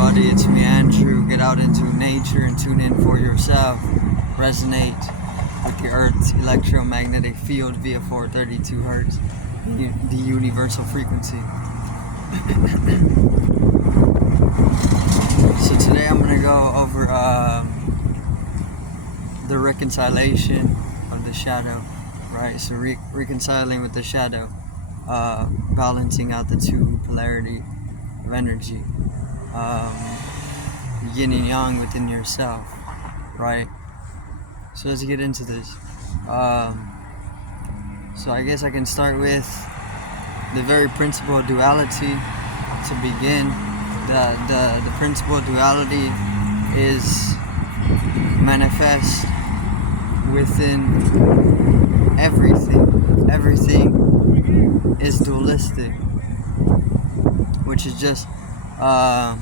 everybody, it's me Andrew. Get out into nature and tune in for yourself. Resonate with the Earth's electromagnetic field via 432 Hertz, the universal frequency. So today I'm going to go over the reconciliation of the shadow, right? So reconciling with the shadow, balancing out the two polarity of energy, yin and yang within yourself, right? So let's get into this. So I guess I can start with the very principle of duality to begin. The principle of duality is manifest within everything. Everything is dualistic, which is just a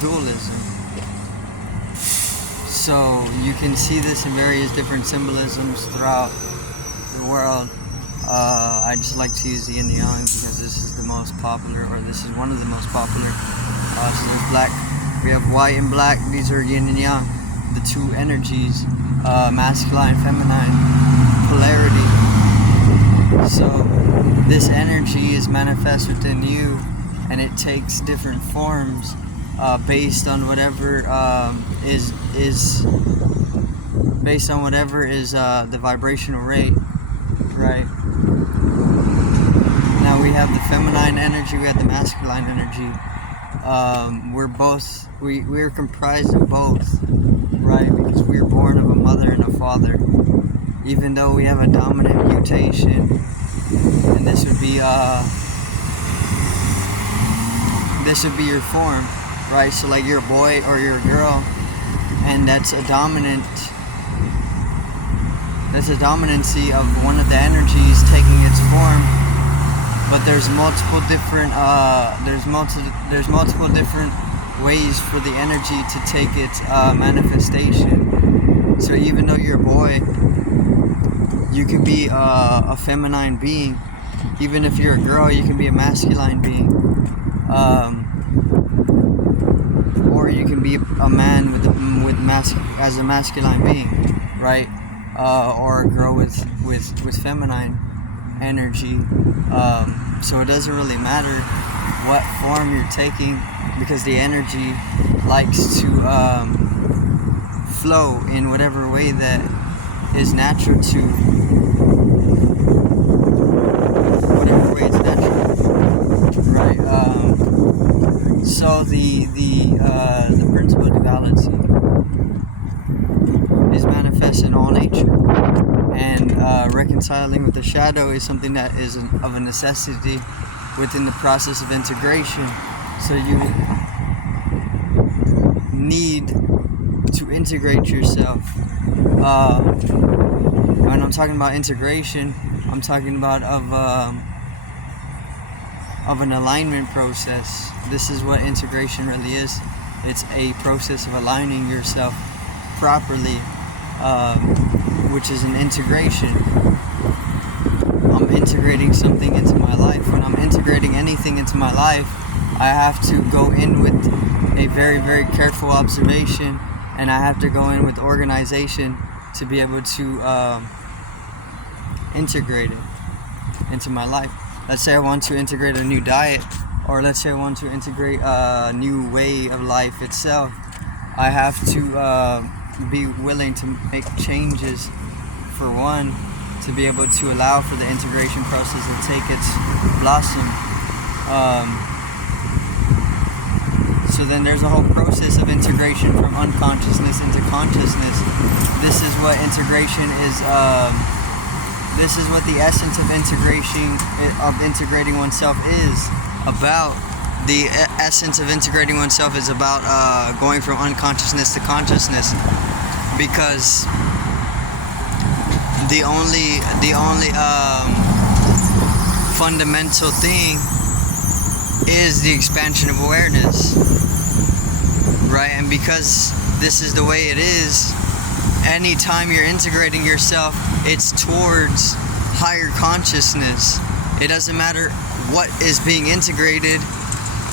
dualism. So you can see this in various different symbolisms throughout the world. I just like to use the yin and yang because this is the most popular, or this is one of the most popular. So there's black, we have white and black. These are yin and yang, the two energies, masculine, feminine, polarity. So this energy is manifest within you, and it takes different forms based on whatever is based on whatever is the vibrational rate, right? Now we have the feminine energy, we have the masculine energy. We're comprised of both, right? Because we were born of a mother and a father. Even though we have a dominant mutation, and this would be your form, right? So like you're a boy or you're a girl, and that's a dominancy of one of the energies taking its form. But there's multiple different ways for the energy to take its manifestation. So even though you're a boy, you can be a feminine being. Even if you're a girl, you can be a masculine being. Or you can be a man as a masculine being, right? Or a girl with feminine energy. So it doesn't really matter what form you're taking, because the energy likes to flow in whatever way that is natural to whatever way it's natural, right? So the principle of duality is manifest in all nature, and reconciling with the shadow is something that is of a necessity within the process of integration. So you need to integrate yourself. When I'm talking about integration, I'm talking about of an alignment process. This is what integration really is. It's a process of aligning yourself properly, which is an integration. I'm integrating something into my life. When I'm integrating anything into my life, I have to go in with a very, very careful observation, and I have to go in with organization to be able to integrate it into my life. Let's say I want to integrate a new diet, or let's say I want to integrate a new way of life itself. I have to be willing to make changes, for one, to be able to allow for the integration process to take its blossom. So then there's a whole process of integration from unconsciousness into consciousness. This is what integration is. This is what the essence of integrating oneself is about. The essence of integrating oneself is about going from unconsciousness to consciousness, because the only fundamental thing is the expansion of awareness, right? And because this is the way it is, anytime you're integrating yourself, it's towards higher consciousness. It doesn't matter what is being integrated,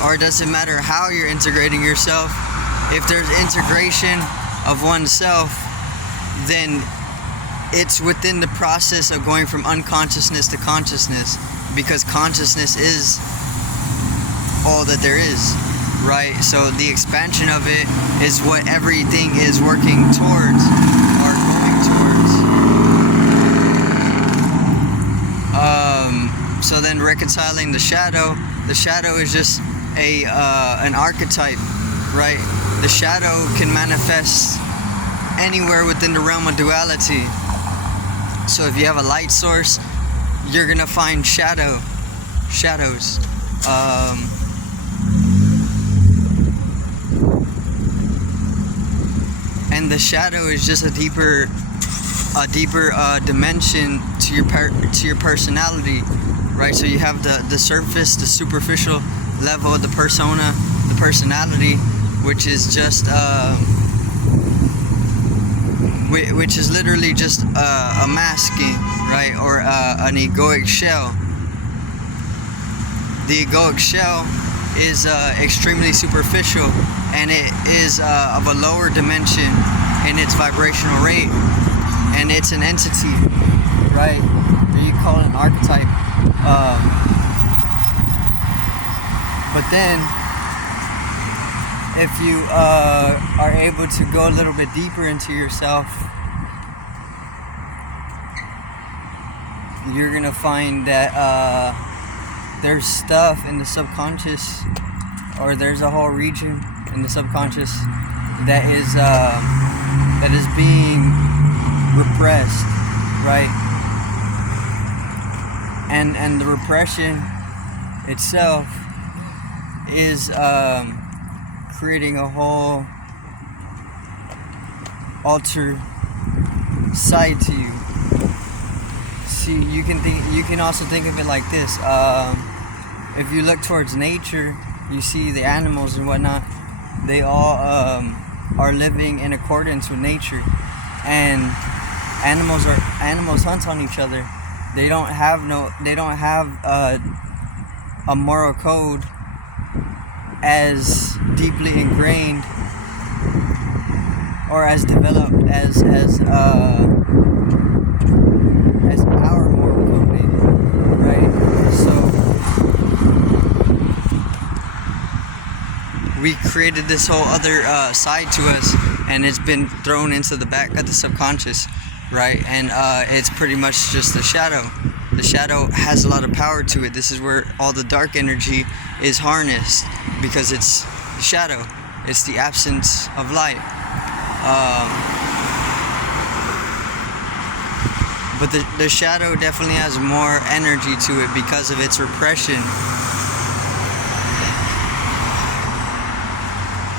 or it doesn't matter how you're integrating yourself. If there's integration of oneself, then it's within the process of going from unconsciousness to consciousness, because consciousness is all that there is, right? So the expansion of it is what everything is working towards or going towards. So then reconciling the shadow is just an archetype, right? The shadow can manifest anywhere within the realm of duality. So if you have a light source, you're gonna find shadows. And the shadow is just a deeper dimension to your personality, right? So you have the surface, the superficial level of the persona, the personality, which is just which is literally just a masking, right? Or an egoic shell. The egoic shell is extremely superficial, and it is of a lower dimension in its vibrational rate, and it's an entity, right? Or you call it an archetype. But then, if you are able to go a little bit deeper into yourself, you're gonna find that there's stuff in the subconscious, or there's a whole region in the subconscious that is being repressed, right? And the repression itself is creating a whole alter side to you. See, you can also think of it like this. If you look towards nature, you see the animals and whatnot. They all are living in accordance with nature, and animals hunt on each other. They don't have a moral code as deeply ingrained or as developed as our moral code is, right? So we created this whole other side to us, and it's been thrown into the back of the subconscious, right? And it's pretty much just the shadow. The shadow has a lot of power to it. This is where all the dark energy is harnessed, because it's shadow. It's the absence of light. But the shadow definitely has more energy to it because of its repression.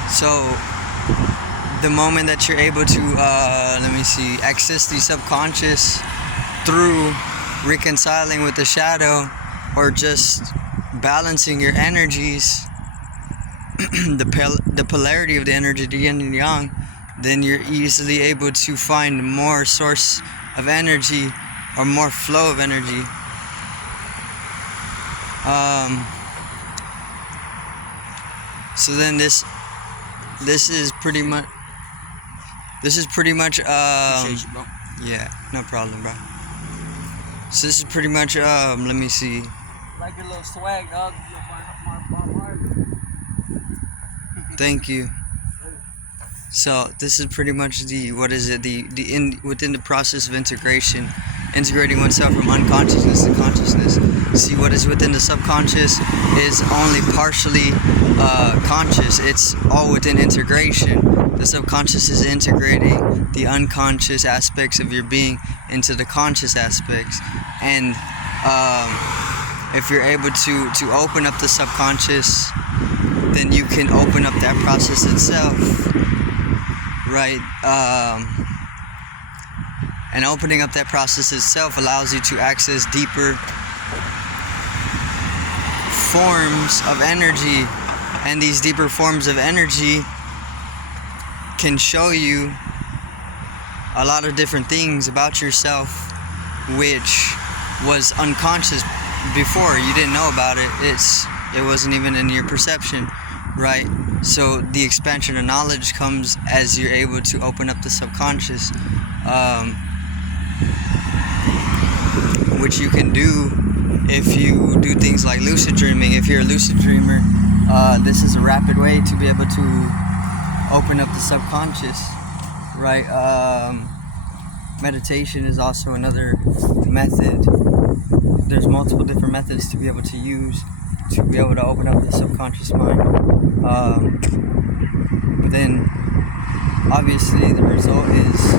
So the moment that you're able to, access the subconscious through reconciling with the shadow, or just balancing your energies, the polarity of the energy, the yin and yang, then you're easily able to find more source of energy, or more flow of energy. So then this is pretty much Appreciate you, bro. yeah, no problem, bro. So this is pretty much let me see. Like your little swag, dog. You'll find Thank you. So this is pretty much within the process of integration, integrating oneself from unconsciousness to consciousness. See, what is within the subconscious is only partially conscious. It's all within integration. The subconscious is integrating the unconscious aspects of your being into the conscious aspects, and if you're able to open up the subconscious, then you can open up that process itself, right? And opening up that process itself allows you to access deeper forms of energy, and these deeper forms of energy can show you a lot of different things about yourself, which was unconscious before. You didn't know about it. It wasn't even in your perception, right? So the expansion of knowledge comes as you're able to open up the subconscious, which you can do if you do things like lucid dreaming. If you're a lucid dreamer, this is a rapid way to be able to open up the subconscious, right? Meditation is also another method. There's multiple different methods to be able to use to be able to open up the subconscious mind. But then obviously the result is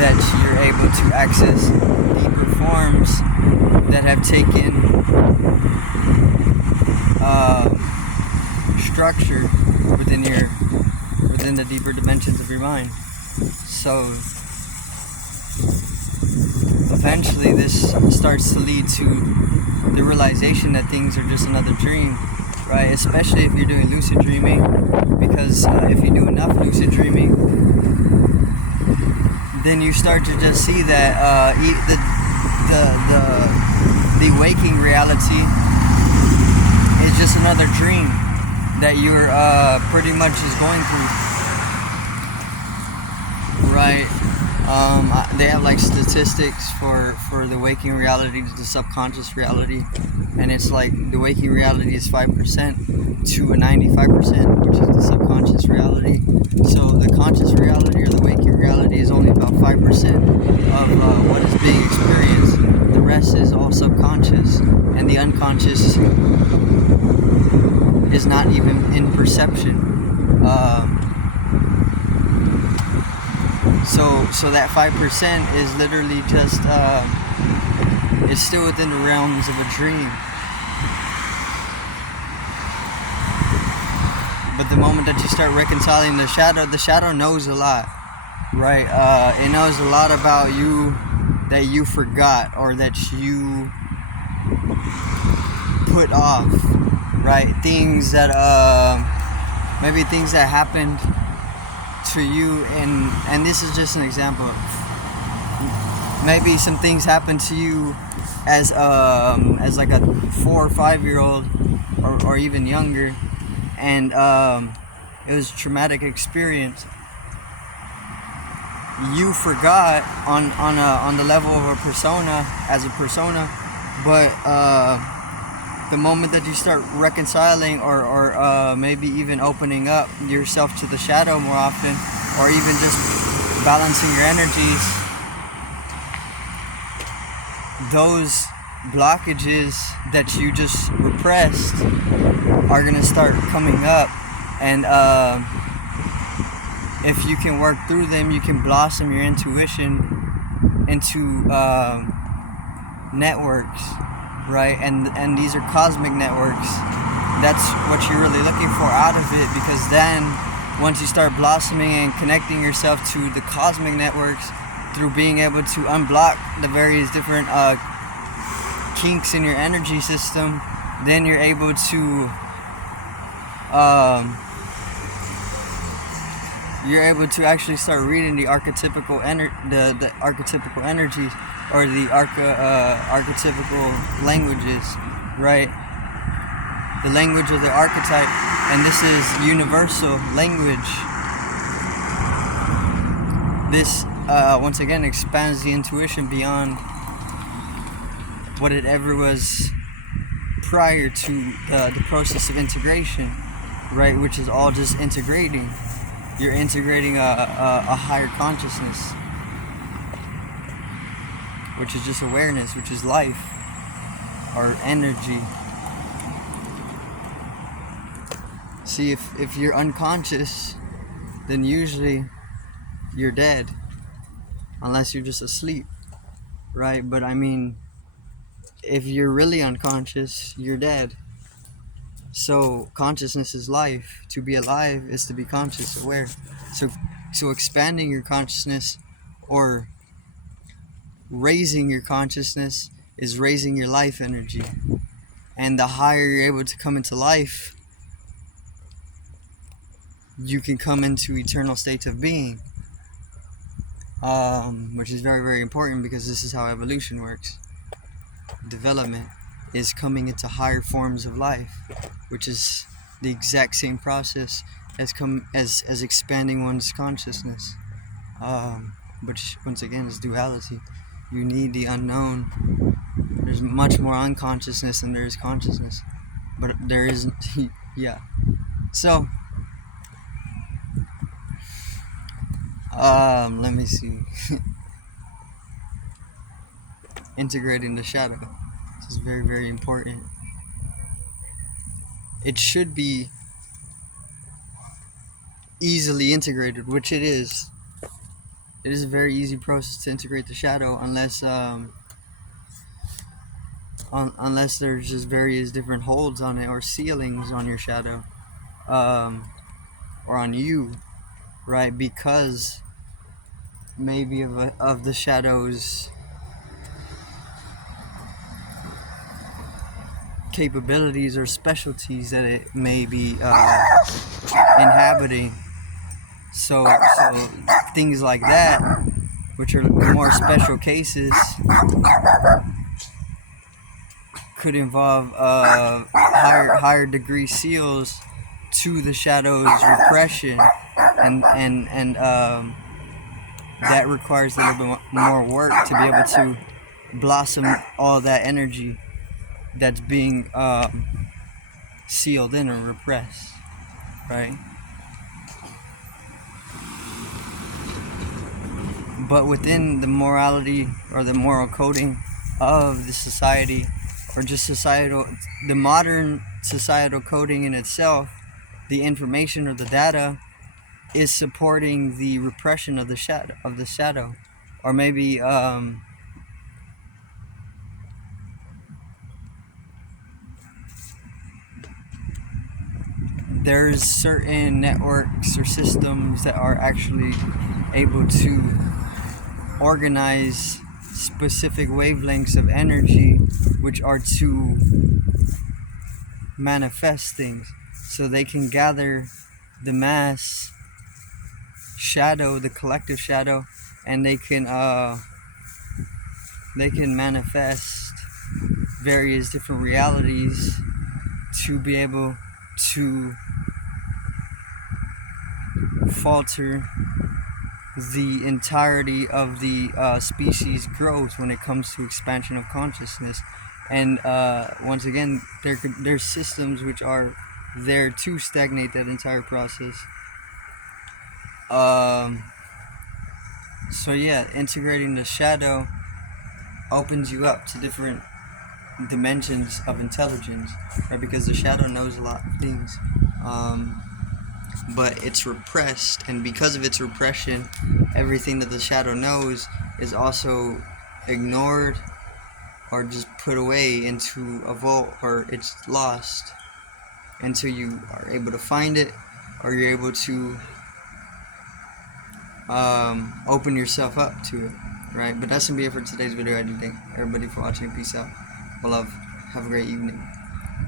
that you're able to access deeper forms that have taken structure within the deeper dimensions of your mind. So eventually this starts to lead to the realization that things are just another dream, right? Especially if you're doing lucid dreaming, because if you do enough lucid dreaming, then you start to just see that the waking reality is just another dream that you're pretty much just going through, right? They have like statistics for the waking reality to the subconscious reality, and it's like the waking reality is 5% to a 95%, which is the subconscious reality. So the conscious reality or the waking reality is only about 5% of what is being experienced. The rest is all subconscious, and the unconscious is not even in perception. So that 5% is literally just, it's still within the realms of a dream. But the moment that you start reconciling the shadow knows a lot, right? It knows a lot about you that you forgot or that you put off, right? Things that, maybe things that happened to you, and this is just an example. Maybe some things happened to you as like a 4 or 5 year old, or even younger, and it was a traumatic experience. You forgot on the level of a persona, as a persona, but the moment that you start reconciling or maybe even opening up yourself to the shadow more often, or even just balancing your energies, those blockages that you just repressed are going to start coming up, and if you can work through them, you can blossom your intuition into networks, right? And these are cosmic networks. That's what you're really looking for out of it, because then once you start blossoming and connecting yourself to the cosmic networks through being able to unblock the various different kinks in your energy system, then you're able to actually start reading the archetypical the archetypical energies, or the archetypical languages, right? The language of the archetype, and this is universal language. This once again expands the intuition beyond what it ever was prior to the process of integration, right? Which is all just integrating. You're integrating a higher consciousness, which is just awareness, which is life, or energy. See, if you're unconscious, then usually you're dead, unless you're just asleep, right? But I mean, if you're really unconscious, you're dead. So consciousness is life. To be alive is to be conscious, aware. So expanding your consciousness, or raising your consciousness, is raising your life energy. And the higher you're able to come into life, you can come into eternal states of being, which is very, very important, because this is how evolution works. Development. is coming into higher forms of life, which is the exact same process as expanding one's consciousness, which once again is duality. You need the unknown. There's much more unconsciousness than there is consciousness, but there isn't. Yeah. So let me see. Integrating the shadow. This is very, very important. It should be easily integrated, which it is. It is a very easy process to integrate the shadow, unless there's just various different holds on it or ceilings on your shadow, or on you, right? Because maybe of the shadow's capabilities or specialties that it may be inhabiting. So things like that, which are more special cases, could involve higher degree seals to the shadow's repression, and that requires a little bit more work to be able to blossom all that energy that's being sealed in or repressed, right? But within the morality or the moral coding of the society, or just the modern societal coding in itself, the information or the data is supporting the repression of the shadow, or maybe there's certain networks or systems that are actually able to organize specific wavelengths of energy which are to manifest things, so they can gather the mass shadow, the collective shadow, and they can manifest various different realities to be able to falter the entirety of the species growth when it comes to expansion of consciousness. And once again, there's systems which are there to stagnate that entire process. So yeah, integrating the shadow opens you up to different dimensions of intelligence, right? Because the shadow knows a lot of things, but it's repressed, and because of its repression, everything that the shadow knows is also ignored or just put away into a vault, or it's lost until you are able to find it, or you're able to open yourself up to it, right? But that's gonna be it for today's video. I do thank everybody for watching. Peace out. Love. Have a great evening.